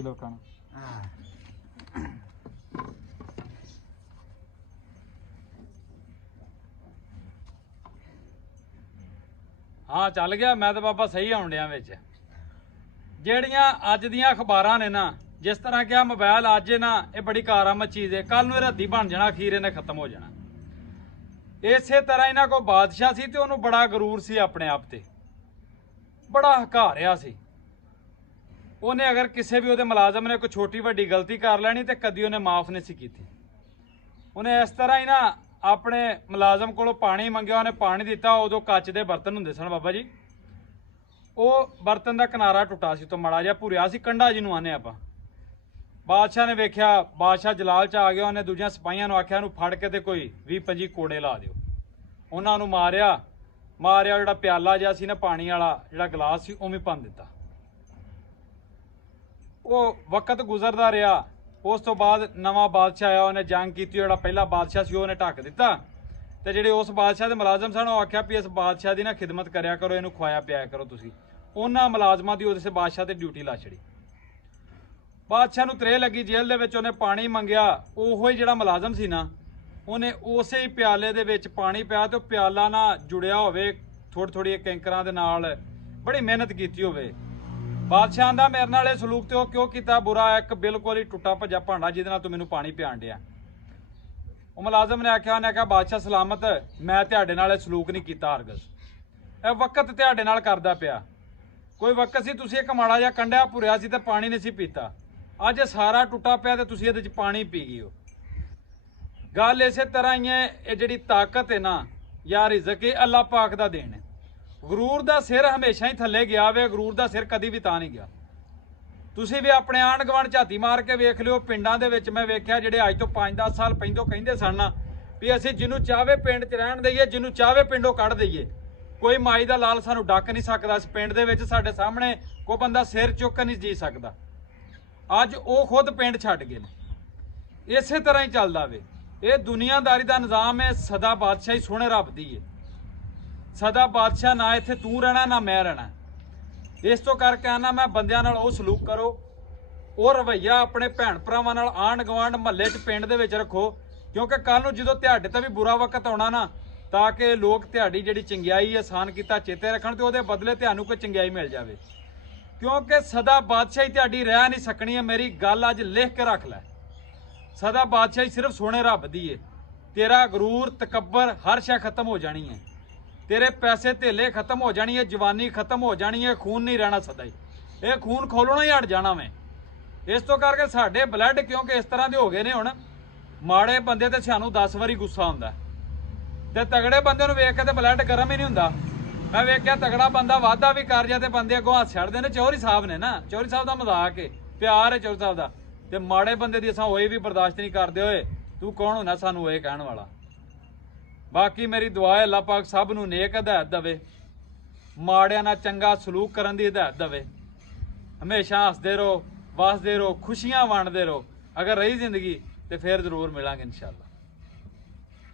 ਲੋਕਾਂ ਨੂੰ हाँ चल गया। मैं तो बाबा सही आउण डिया विच ਜਿਹੜੀਆਂ ਅੱਜ ਦੀਆਂ ਅਖਬਾਰਾਂ ਨੇ ਨਾ, ਜਿਸ ਤਰ੍ਹਾਂ ਕਿ ਆ ਮੋਬਾਈਲ ਅੱਜ ਹੈ ਨਾ, ਇਹ ਬੜੀ ਕਾਰਾਮਦ ਚੀਜ਼ ਹੈ, ਕੱਲ ਨੂੰ ਇਹ ਰੱਦੀ ਬਣ ਜਾਣਾ, ਅਖੀਰ ਇਹਨੇ ਖਤਮ ਹੋ ਜਾਣਾ। ਇਸੇ ਤਰ੍ਹਾਂ ਇਹਨਾਂ ਕੋਲ ਬਾਦਸ਼ਾਹ ਸੀ ਤੇ ਉਹਨੂੰ ਬੜਾ ਗਰੂਰ ਸੀ ਆਪਣੇ ਆਪ ਤੇ, ਬੜਾ ਹੰਕਾਰਿਆ ਸੀ ਉਹਨੇ। ਅਗਰ ਕਿਸੇ ਵੀ ਉਹਦੇ ਮੁਲਾਜ਼ਮ ਨੇ ਕੋਈ ਛੋਟੀ ਵੱਡੀ ਗਲਤੀ ਕਰ ਲੈਣੀ ਤੇ ਕਦੀ ਉਹਨੇ ਮਾਫ ਨਹੀਂ ਸੀ ਕੀਤੀ। ਉਹਨੇ ਇਸ ਤਰ੍ਹਾਂ ਹੀ ਨਾ ਆਪਣੇ ਮੁਲਾਜ਼ਮ ਕੋਲੋਂ ਪਾਣੀ ਮੰਗਿਆ, ਉਹਨੇ ਪਾਣੀ ਦਿੱਤਾ। ਉਦੋਂ ਕੱਚ ਦੇ ਬਰਤਨ ਹੁੰਦੇ ਸਨ ਬਾਬਾ ਜੀ, ਉਹ ਬਰਤਨ ਦਾ ਕਿਨਾਰਾ ਟੁੱਟਾ ਸੀ, ਤੋਂ ਮੜਾ ਜਿਹਾ ਭੁਰਿਆ ਸੀ, ਕੰਡਾ ਜਿਹਨੂੰ ਆਨੇ ਆਪਾਂ। ਬਾਦਸ਼ਾਹ ਨੇ ਵੇਖਿਆ, ਬਾਦਸ਼ਾਹ ਜਲਾਲ ਚ ਆ ਗਿਆ। ਉਹਨੇ ਦੂਜਿਆਂ ਸਿਪਾਹੀਆਂ ਨੂੰ ਆਖਿਆ, ਇਹਨੂੰ ਫੜ ਕੇ ਤੇ ਕੋਈ 20-25 ਕੋੜੇ ਲਾ ਦਿਓ। ਉਹਨਾਂ ਨੂੰ ਮਾਰਿਆ। ਜਿਹੜਾ ਪਿਆਲਾ ਜਿਹਾ ਸੀ ਨਾ ਪਾਣੀ ਵਾਲਾ, ਜਿਹੜਾ ਗਲਾਸ ਸੀ, ਉਵੇਂ ਭੰਨ ਦਿੱਤਾ। ਉਹ ਵਕਤ ਗੁਜ਼ਰਦਾ ਰਿਹਾ। ਉਸ ਤੋਂ ਬਾਅਦ ਨਵਾਂ ਬਾਦਸ਼ਾਹ ਆਇਆ, ਉਹਨੇ ਜੰਗ ਕੀਤੀ। ਜਿਹੜਾ ਪਹਿਲਾ ਬਾਦਸ਼ਾਹ ਸੀ ਉਹਨੇ ਢੱਕ ਦਿੱਤਾ, ਤੇ ਜਿਹੜੇ ਉਸ ਬਾਦਸ਼ਾਹ ਦੇ ਮੁਲਾਜ਼ਮ ਸਨ ਉਹ ਆਖਿਆ ਵੀ ਇਸ ਬਾਦਸ਼ਾਹ ਦੀ ਨਾ ਖਿਦਮਤ ਕਰਿਆ ਕਰੋ, ਇਹਨੂੰ ਖਵਾਇਆ ਪਿਆਇਆ ਕਰੋ ਤੁਸੀਂ। ਉਹਨਾਂ ਮੁਲਾਜ਼ਮਾਂ ਦੀ ਉਹਦੇ ਬਾਦਸ਼ਾਹ ਤੇ ਡਿਊਟੀ ਲਾ ਛੜੀ। ਬਾਦਸ਼ਾਹ ਨੂੰ ਤਰੇ ਲੱਗੀ ਜੇਲ੍ਹ ਦੇ ਵਿੱਚ, ਉਹਨੇ ਪਾਣੀ ਮੰਗਿਆ। ਉਹੋ ਹੀ ਜਿਹੜਾ ਮੁਲਾਜ਼ਮ ਸੀ ਨਾ, ਉਹਨੇ ਉਸੇ ਹੀ ਪਿਆਲੇ ਦੇ ਵਿੱਚ ਪਾਣੀ ਪਿਆ ਤੇ ਉਹ ਪਿਆਲਾ ਨਾ ਜੁੜਿਆ ਹੋਵੇ ਥੋੜੀ ਕੈਂਕਰਾਂ ਦੇ ਨਾਲ, ਬੜੀ ਮਿਹਨਤ ਕੀਤੀ ਹੋਵੇ। ਬਾਦਸ਼ਾਹ ਦਾ ਮੇਰੇ ਨਾਲ ਇਹ ਸਲੂਕ ਤੇ ਉਹ ਕਿਉਂ ਕੀਤਾ ਬੁਰਾ? ਇੱਕ ਬਿਲਕੁਲ ਹੀ ਟੁੱਟਾ ਭੱਜਾ ਭਾਂਡਾ ਜਿਹਦੇ ਨਾਲ ਤੂੰ ਮੈਨੂੰ ਪਾਣੀ ਪਿਆਣ ਡਿਆ। ਉਹ ਮੁਲਾਜ਼ਮ ਨੇ ਆਖਿਆ, ਉਹਨੇ ਆਖਿਆ ਬਾਦਸ਼ਾਹ ਸਲਾਮਤ, ਮੈਂ ਤੁਹਾਡੇ ਨਾਲ ਇਹ ਸਲੂਕ ਨਹੀਂ ਕੀਤਾ ਹਰਗਜ਼। ਇਹ ਵਕਤ ਤੁਹਾਡੇ ਨਾਲ ਕਰਦਾ ਪਿਆ। ਕੋਈ ਵਕਤ ਸੀ ਤੁਸੀਂ ਇੱਕ ਮਾੜਾ ਜਿਹਾ ਕੰਡਿਆ ਭੁਰਿਆ ਸੀ ਤੇ ਪਾਣੀ ਨਹੀਂ ਸੀ ਪੀਤਾ। ਅੱਜ ਸਾਰਾ ਟੁੱਟਾ ਪਿਆ ਤੇ ਤੁਸੀਂ ਇਹਦੇ ਚ ਪਾਣੀ ਪੀ ਗਏ ਹੋ। ਗੱਲ ਇਸੇ ਤਰ੍ਹਾਂ ਹੀ ਹੈ। ਇਹ ਜਿਹੜੀ ਤਾਕਤ ਹੈ ਨਾ ਯਾਰ, ਰਿਜ਼ਕ ਇਹ ਅੱਲਾਹ ਪਾਕ ਦਾ ਦੇਣ ਹੈ। ਗਰੂਰ ਦਾ ਸਿਰ ਹਮੇਸ਼ਾ ਹੀ ਥੱਲੇ ਗਿਆ ਵੇ, ਗਰੂਰ ਦਾ ਸਿਰ ਕਦੀ ਵੀ ਤਾਂ ਨਹੀਂ ਗਿਆ। ਤੁਸੀਂ ਵੀ ਆਪਣੇ ਆਂਢ ਗੁਆਂਢ ਝਾਤੀ ਮਾਰ ਕੇ ਵੇਖ ਲਿਓ। ਪਿੰਡਾਂ ਦੇ ਵਿੱਚ ਮੈਂ ਵੇਖਿਆ ਜਿਹੜੇ ਅੱਜ ਤੋਂ 5-10 ਸਾਲ ਪਹਿਲਾਂ ਕਹਿੰਦੇ ਸਨ ਨਾ ਵੀ ਅਸੀਂ ਜਿਹਨੂੰ ਚਾਹਵੇ ਪਿੰਡ 'ਚ ਰਹਿਣ ਦਈਏ, ਜਿਹਨੂੰ ਚਾਹਵੇ ਪਿੰਡੋਂ ਕੱਢ ਦਈਏ, ਕੋਈ ਮਾਈ ਦਾ ਲਾਲ ਸਾਨੂੰ ਡੱਕ ਨਹੀਂ ਸਕਦਾ। ਇਸ ਪਿੰਡ ਦੇ ਵਿੱਚ ਸਾਡੇ ਸਾਹਮਣੇ ਕੋਈ ਬੰਦਾ ਸਿਰ ਚੁੱਕ ਨਹੀਂ ਜੀ ਸਕਦਾ। ਅੱਜ ਉਹ ਖੁਦ ਪਿੰਡ ਛੱਡ ਗਏ ਨੇ। ਇਸੇ ਤਰ੍ਹਾਂ ਹੀ ਚੱਲਦਾ ਵੇ। ਇਹ ਦੁਨੀਆਦਾਰੀ ਦਾ ਨਿਜ਼ਾਮ ਹੈ। ਸਦਾ ਬਾਦਸ਼ਾਹੀ ਸੋਹਣੇ ਰੱਬ ਦੀ ਹੈ। ਸਦਾ ਬਾਦਸ਼ਾਹ ਨਾ ਇੱਥੇ ਤੂੰ ਰਹਿਣਾ ਨਾ ਮੈਂ ਰਹਿਣਾ। ਇਸ ਤੋਂ ਕਰਕੇ ਆਨਾ ਮੈਂ ਬੰਦਿਆਂ ਨਾਲ ਉਹ ਸਲੂਕ ਕਰੋ, ਉਹ ਰਵੱਈਆ ਆਪਣੇ ਭੈਣ ਭਰਾਵਾਂ ਨਾਲ ਆਂਢ ਗੁਆਂਢ ਮਹੱਲੇ 'ਚ ਪਿੰਡ ਦੇ ਵਿੱਚ ਰੱਖੋ, ਕਿਉਂਕਿ ਕੱਲ ਨੂੰ ਜਦੋਂ ਤੁਹਾਡੇ ਤੇ ਵੀ ਬੁਰਾ ਵਕਤ ਆਉਣਾ ਨਾ, ਤਾਂ ਕਿ ਲੋਕ ਤੁਹਾਡੀ ਜਿਹੜੀ ਚੰਗਿਆਈ ਆਸਾਨ ਕੀਤਾ ਚੇਤੇ ਰੱਖਣ ਤੇ ਉਹਦੇ ਬਦਲੇ ਤੁਹਾਨੂੰ ਕੋਈ ਚੰਗਿਆਈ ਮਿਲ ਜਾਵੇ। ਕਿਉਂਕਿ ਸਦਾ ਬਾਦਸ਼ਾਹੀ ਤੁਹਾਡੀ ਰਹਿ ਨਹੀਂ ਸਕਣੀ ਹੈ। ਮੇਰੀ ਗੱਲ ਅੱਜ ਲਿਖ ਕੇ ਰੱਖ ਲੈ। ਸਦਾ ਬਾਦਸ਼ਾਹੀ ਸਿਰਫ ਸੋਹਣੇ ਰੱਬ ਦੀ ਹੈ। ਤੇਰਾ ਗਰੂਰ ਤਕੱਬਰ ਹਰ ਸ਼ੈ ਖਤਮ ਹੋ ਜਾਣੀ ਹੈ। ਤੇਰੇ ਪੈਸੇ ਧੇਲੇ ਖਤਮ ਹੋ ਜਾਣੀ ਹੈ, ਜਵਾਨੀ ਖਤਮ ਹੋ ਜਾਣੀ ਹੈ, ਖੂਨ ਨਹੀਂ ਰਹਿਣਾ ਸਦਾ ਹੀ। ਇਹ ਖੂਨ ਖੋਲਣਾ ਹੀ ਹਟ ਜਾਣਾ ਵੇ। ਇਸ ਤੋਂ ਕਰਕੇ ਸਾਡੇ ਬਲੱਡ ਕਿਉਂਕਿ ਇਸ ਤਰ੍ਹਾਂ ਦੇ ਹੋ ਗਏ ਨੇ ਹੁਣ, ਮਾੜੇ ਬੰਦੇ ਤੇ ਸਾਨੂੰ 10 ਵਾਰੀ ਗੁੱਸਾ ਹੁੰਦਾ ਤੇ ਤਗੜੇ ਬੰਦੇ ਨੂੰ ਵੇਖ ਕੇ ਤੇ ਬਲੱਡ ਗਰਮ ਹੀ ਨਹੀਂ ਹੁੰਦਾ। ਮੈਂ ਵੇਖਿਆ ਤਗੜਾ ਬੰਦਾ ਵਾਅਦਾ ਵੀ ਕਰ ਜਾ ਤੇ ਬੰਦੇ ਅੱਗੋਂ ਹੱਥ ਛੱਡਦੇ ਨੇ। ਚੌਧਰੀ ਸਾਹਿਬ ਨੇ ਨਾ, ਚੌਧਰੀ ਸਾਹਿਬ ਦਾ ਮਜ਼ਾਕ ਹੈ, ਪਿਆਰ ਹੈ ਚੌਧਰੀ ਸਾਹਿਬ ਦਾ। ਤੇ ਮਾੜੇ ਬੰਦੇ ਦੀ ਅਸਾਂ ਹੋਏ ਵੀ ਬਰਦਾਸ਼ਤ ਨਹੀਂ ਕਰਦੇ। ਹੋਏ ਤੂੰ ਕੌਣ ਹੁੰਦਾ ਸਾਨੂੰ ਇਹ ਕਹਿਣ ਵਾਲਾ? ਬਾਕੀ ਮੇਰੀ ਦੁਆ ਹੈ ਅੱਲਾਹ ਪਾਕ ਸਭ ਨੂੰ ਨੇਕ ਹਦਾਇਤ ਦੇਵੇ, ਮਾੜਿਆਂ ਨਾਲ ਚੰਗਾ ਸਲੂਕ ਕਰਨ ਦੀ ਹਦਾਇਤ ਦੇਵੇ। ਹਮੇਸ਼ਾ ਹੱਸਦੇ ਰਹੋ, ਵਸਦੇ ਰਹੋ, ਖੁਸ਼ੀਆਂ ਵੰਡਦੇ ਰਹੋ। ਅਗਰ ਰਹੀ ਜ਼ਿੰਦਗੀ ਤੇ ਫਿਰ ਜ਼ਰੂਰ ਮਿਲਾਂਗੇ ਇਨਸ਼ਾਅੱਲਾ।